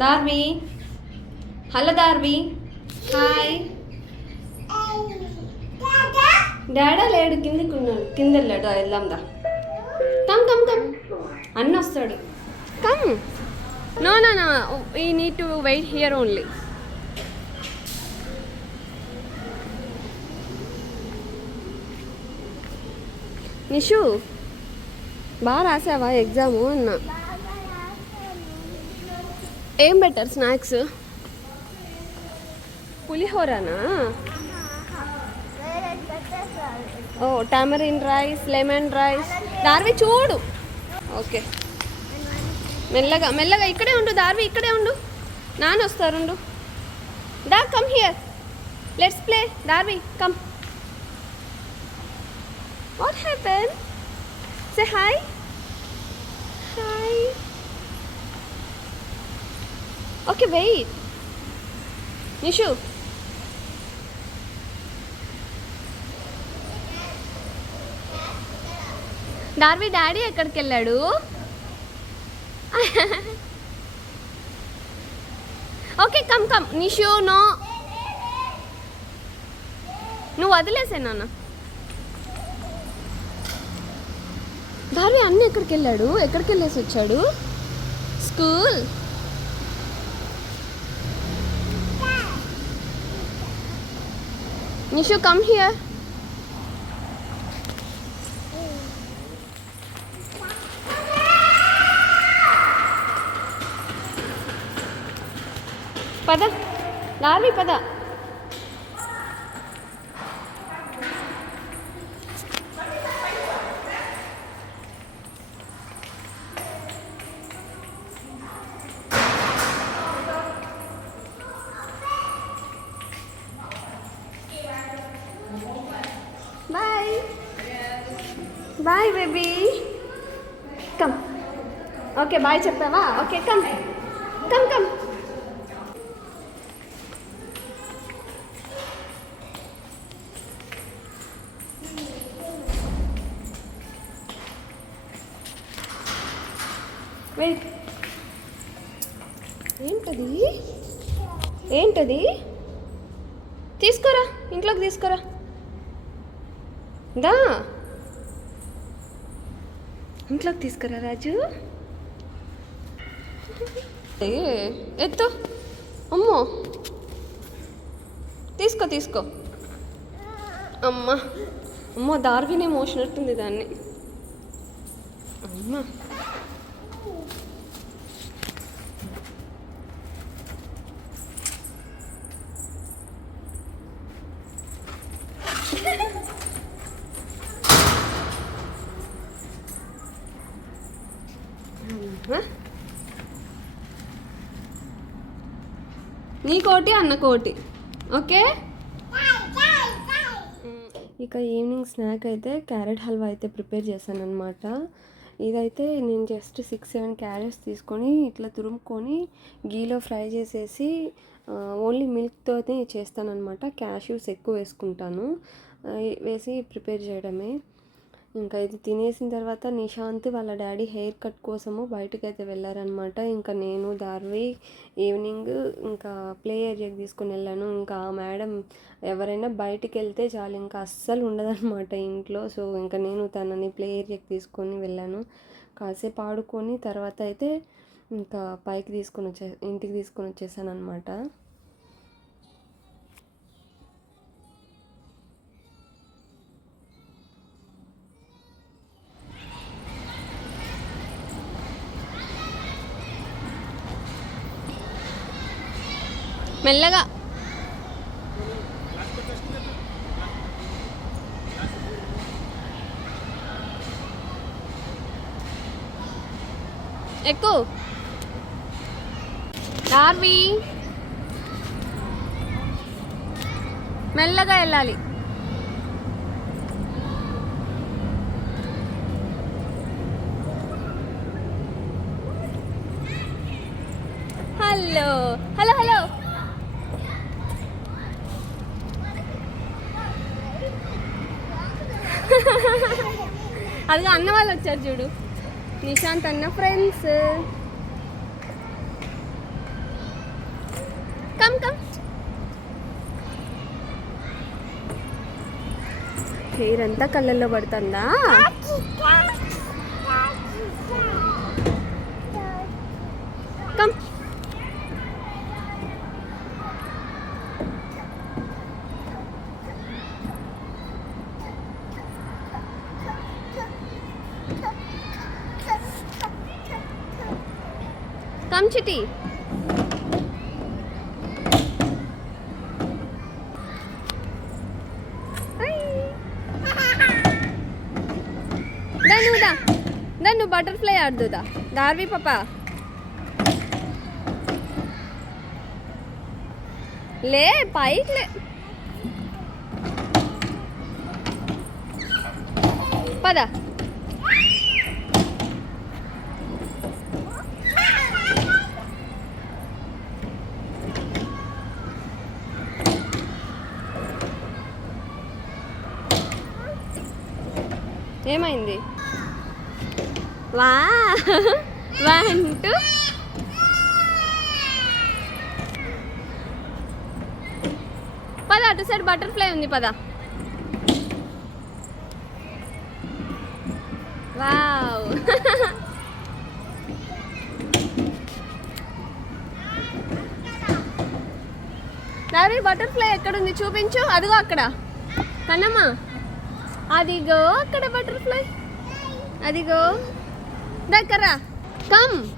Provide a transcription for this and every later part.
Darvi. Hello Darvi. Hi. డాడా లేడు కిందికి ఉన్నాడు. కింద వెళ్ళాడు ఆ, వెళ్దాం దా. Come come come. అన్న వస్తాడు. కమ్. No no no. ఈ need to wait here only Nishu బాగా రాసావా ఎగ్జాము? అన్నా. ఏం బెటర్ స్నాక్స్ పులిహోరనా? ఓ tamarind rice lemon rice Darvi చూడు. ఓకే. మెల్లగా మెల్లగా ఇక్కడే ఉండు దార్వి ఇక్కడే ఉండు. నాన్న వస్తారుండు దా come here let's play Darvi come what happen say hi hi okay wait Nishu Darvi daddy ఎక్కడికి వెళ్ళాడు? Okay come come Nishu no నువ్వు వదిలేసే నాన్న. డార్వి అన్న ఎక్కడికి వెళ్ళాడు? ఎక్కడికి వెళ్ళేసి వచ్చాడు? స్కూల్ నిషు కమ్ హియర్ పద లార్వి పద bye bye baby come okay bye చెప్పావా? Okay come come come wait ఏంటది? ఏంటది? తీసుకోరా ఇంట్లోకి తీసుకోరా. దా. ఇంట్లోకి తీసుకురా రాజు. ఎత్తు. అమ్మో. తీసుకో తీసుకో. అమ్మా. అమ్మో దార్వినే మోసినట్టుంది దాన్ని. అమ్మా. Huh? నీకోటి అన్నకోటి. ఓకే? ఇక ఈవినింగ్ స్నాక్ అయితే క్యారెట్ హల్వా అయితే ప్రిపేర్ చేశాను అనమాట ఇదైతే నేను జస్ట్ సిక్స్ సెవెన్ క్యారెట్స్ తీసుకొని ఇట్లా తురుముకొని గీలో ఫ్రై చేసేసి ఓన్లీ మిల్క్తోనే చేస్తానన్నమాట. క్యాష్యూస్ ఎక్కువ వేసుకుంటాను. వేసి ప్రిపేర్ చేయడమే. ఇంకా ఇది తినేసిన తర్వాత నిశాంత్ వాళ్ళ డాడీ హెయిర్ కట్ కోసము బయటకు అయితే వెళ్ళారనమాట ఇంకా నేను దార్వి ఈవినింగ్ ఇంకా ప్లే ఏరియాకి తీసుకుని వెళ్ళాను. ఇంకా ఆ మేడం ఎవరైనా బయటికి వెళ్తే చాలు ఇంకా అస్సలు ఉండదన్నమాట ఇంట్లో. సో ఇంకా నేను తనని ప్లే ఏరియాకి తీసుకొని వెళ్ళాను. కాసేపు ఆడుకొని తర్వాత అయితే ఇంకా పైకి తీసుకొని వచ్చే ఇంటికి తీసుకొని వచ్చేసాను అనమాట మెల్లగా. ఎక్కు. డార్వి మెల్లగా వెళ్ళాలి. హలో. Hello hello. అదిగో అన్న వాళ్ళు వచ్చారు చూడు. నిశాంత్ అన్న ఫ్రెండ్స్ కమ్ కమ్ హెయిర్ అంతా కళ్ళల్లో పడుతుందా? కమ్ చిటి నువ్వు బటర్ఫ్లై ఆడుదా దార్వి పాప లే పైకి లే పద ఏమైంది? వా. One two. పద అటు సైడ్ బటర్ఫ్లై ఉంది పద. వావ్. నరీ బటర్ఫ్లై ఎక్కడుంది? చూపించు. అదిగో అక్కడ. కన్నమ్మ. అదిగో అక్కడ బటర్ఫ్లై. అదిగో. దగ్గర కమ్.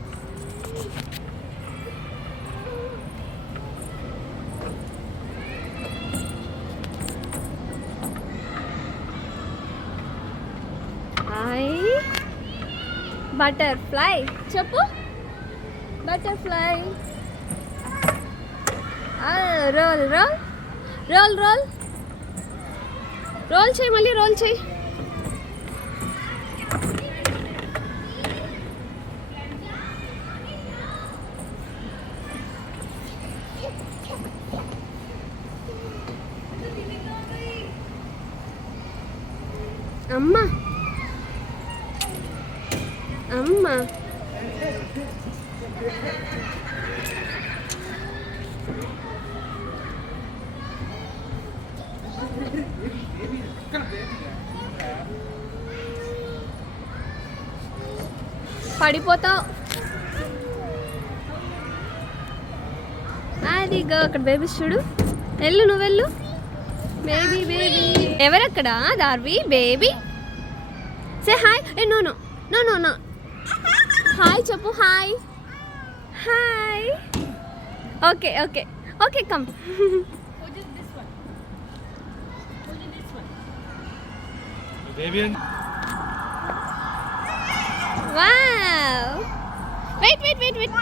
బటర్ఫ్లై. చెప్పు. Butterfly. Roll roll. Roll roll. Roll చేయి మళ్ళీ రోల్ చేయి అమ్మ అమ్మ పడిపోతావు అదిగో అక్కడ బేబీస్ చూడు. వెళ్ళు నువ్వు వెళ్ళు. బేబీ బేబీ ఎవరక్కడ? దార్వి బేబీ సే హాయ్ ఏ no no no no no hi చెప్పు hi hi okay okay okay come Fabian, wow wait wait wait wait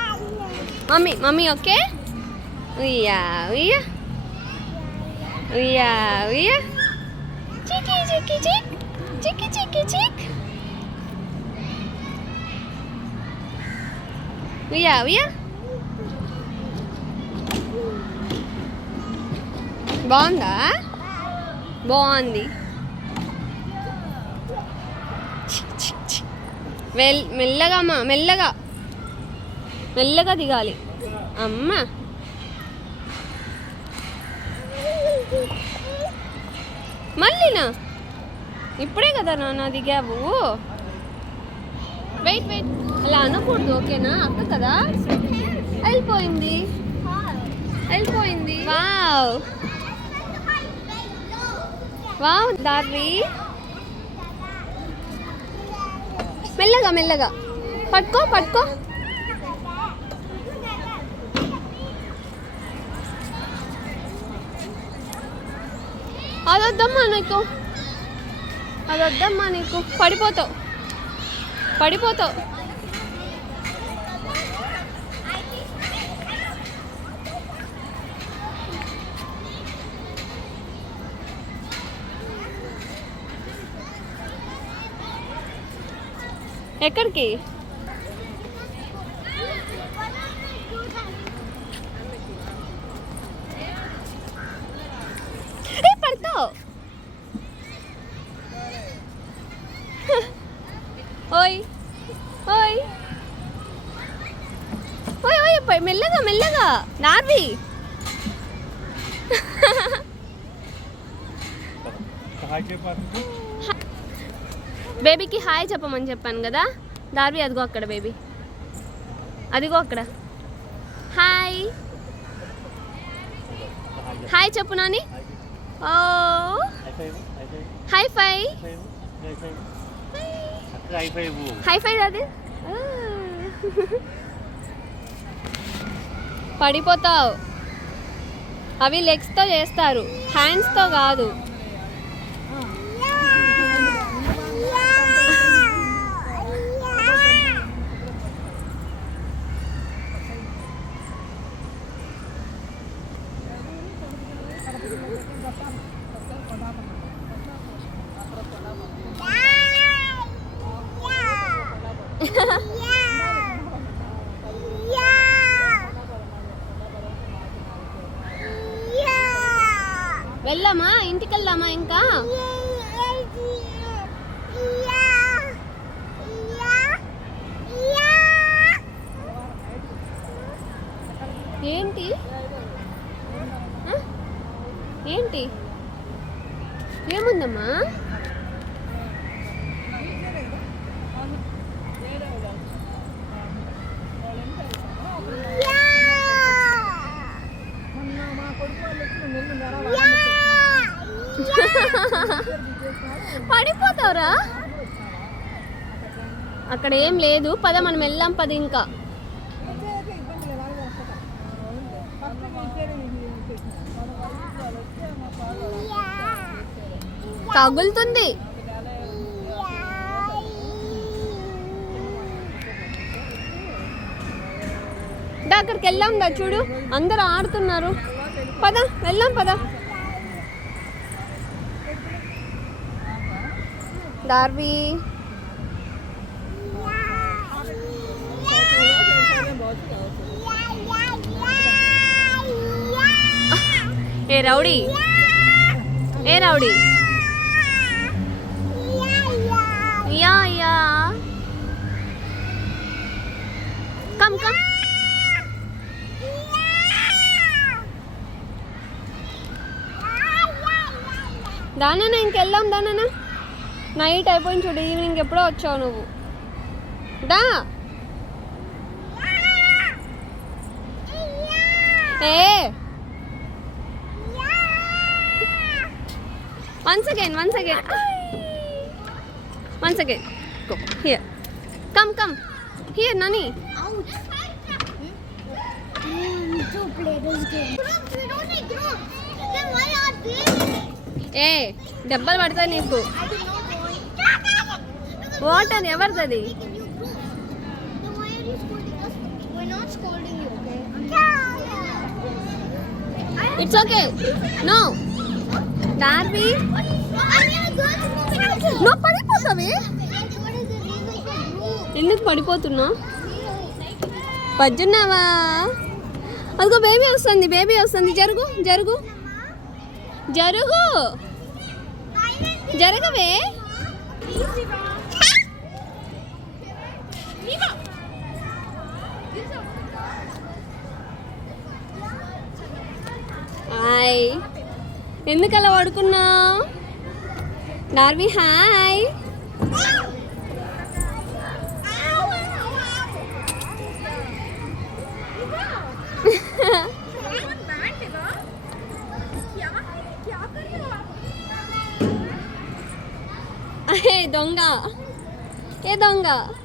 mummy mummy okay ఉయ్యా ఉయ్యా ఉయ్యా ఉయ్యా చికి చికి చిక్ చికి చికి చిక్ ఉయ్యా ఉయ్యా బాగుందా బాగుంది వెల్ మెల్లగా అమ్మ మెల్లగా. మెల్లగా దిగాలి. అమ్మ. మళ్ళీనా ఇప్పుడే కదా నాన్న దిగావు? Wait wait. అలా అనకూడదు ఓకేనా? అక్క కదా? వెళ్ళిపోయింది. వెళ్ళిపోయింది. వావ్. వావ్ దారి మెల్లగా మెల్లగా. పట్టుకో పట్టుకో. అదొద్దమ్మా నీకు. అదొద్దమ్మా నీకు. పడిపోతావు. పడిపోతావు. ఎక్కడికి ఏ పడతావు ఓయ్ ఓయ్ ఓయ్ ఓయ్ పై- మెల్లగా మెల్లగా నార్వి హాయ్ చెప్పారు బేబీకి హాయ్ చెప్పమని చెప్పాను కదా. దార్వి అదిగో అక్కడ బేబీ. అదిగో అక్కడ. హాయ్. హాయ్ చెప్పు నాని. ఓ. High five high five five అది పడిపోతావు. అవి లెగ్స్తో చేస్తారు. హ్యాండ్స్తో కాదు. పడిపోతావురా? అక్కడ ఏం లేదు. పద మనం వెళ్ళాం పద ఇంకా. తగులుతుంది. అక్కడికి వెళ్ళాం దా చూడు. అందరు ఆడుతున్నారు. పద వెళ్ళాం పద. డార్వి ఏ రౌడీ ఏ rowdy yeah yeah come come దానా ఇంకెళ్ళాం దానా నైట్ అయిపోయింది చూడు ఈవినింగ్ ఎప్పుడో వచ్చావు నువ్వు. దా ఏ? Once again once again once again here come come here Nani? ఏ దెబ్బలు పడతాయి నీకు. వాట్ అని అది it's okay no Darvi no పడిపోతావి? ఎందుకు పడిపోతున్నా? పజ్జున్నావా? అదిగో బేబీ వస్తుంది బేబీ వస్తుంది. జరుగు జరుగు. జరుగు. జరగవే. హాయ్. ఎందుకు అలా పడుకున్నావు డార్బీ హాయ్. ఏ దొంగ. ఏ దొంగ?